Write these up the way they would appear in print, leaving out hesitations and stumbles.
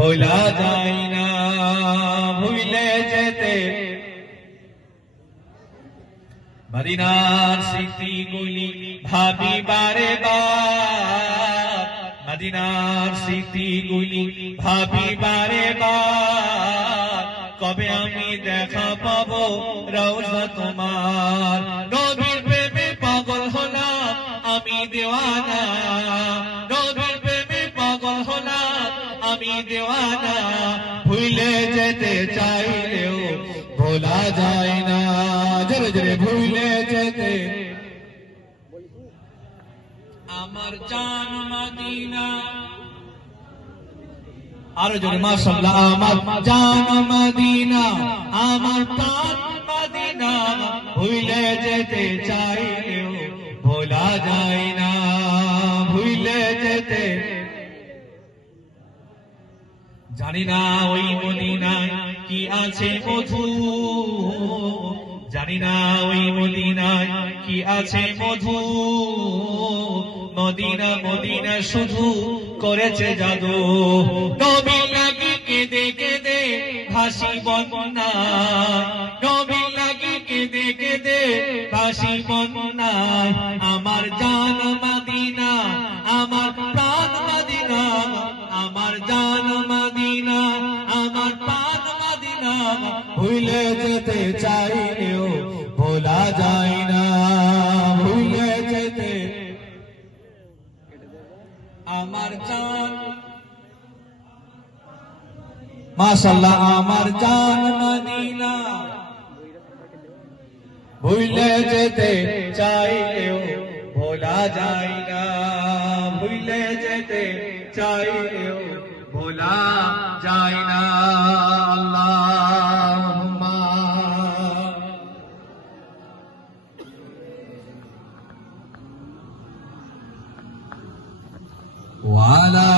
ভোলা যায় না, ভুলে যেতে মদিনার স্মৃতিগুলি ভাবি বারে বার, মদিনার স্মৃতিগুলি ভাবি বারে বার। কবে আমি দেখা পাবো রওজা তোমার, নবীর প্রেমে পাগল হলাম আমি দেওয়ানা, নবীর প্রেমে পাগল হলাম আমি দেওয়ানা। ভুলে যেতে চাইলেও ভোলা যায় না, জোরে জোরে ভুলে যেতে। আমার জান মদিনা, আরো জোরে মাশাআল্লাহ। আমার জান মদিনা, আমার প্রাণ মদিনা, ভুলে যেতে চাইলেও ভোলা যায় না, ভুলে যেতে। জানি না ওই মদিনায় কি আছে মধু, জানি না ওই মদিনায় কি আছে মধু। মদিনা মদিনা শুধু করেছে জাদু, নবীর লাগি কেঁদে কেঁদে ভাসি বন্যায়, নবীর লাগি কেঁদে কেঁদে ভাসি বন্যায়। আমার জান মদিনা, আমার প্রাণ মদিনা, আমার জান মদিনা, আমার প্রাণ মদিনা, ভুলে যেতে চাইলেও ভোলা যায় না, ভুলে যেতে। আমার জান মাশাআল্লাহ, আমার জান মদিনা, ভুলে যেতে চাইলেও ভোলা যায় না, ভুলে যেতে চাইলেও ভোলা যায় না। আল্লাহুম্মা ওয়ালা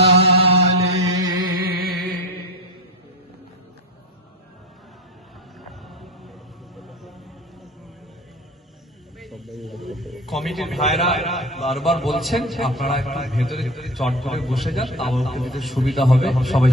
কমিটির ভাইরা বারবার বলছেন আপনারা একটু ভেতরে চট করে বসে যান, তাহলে সুবিধা হবে। সবাই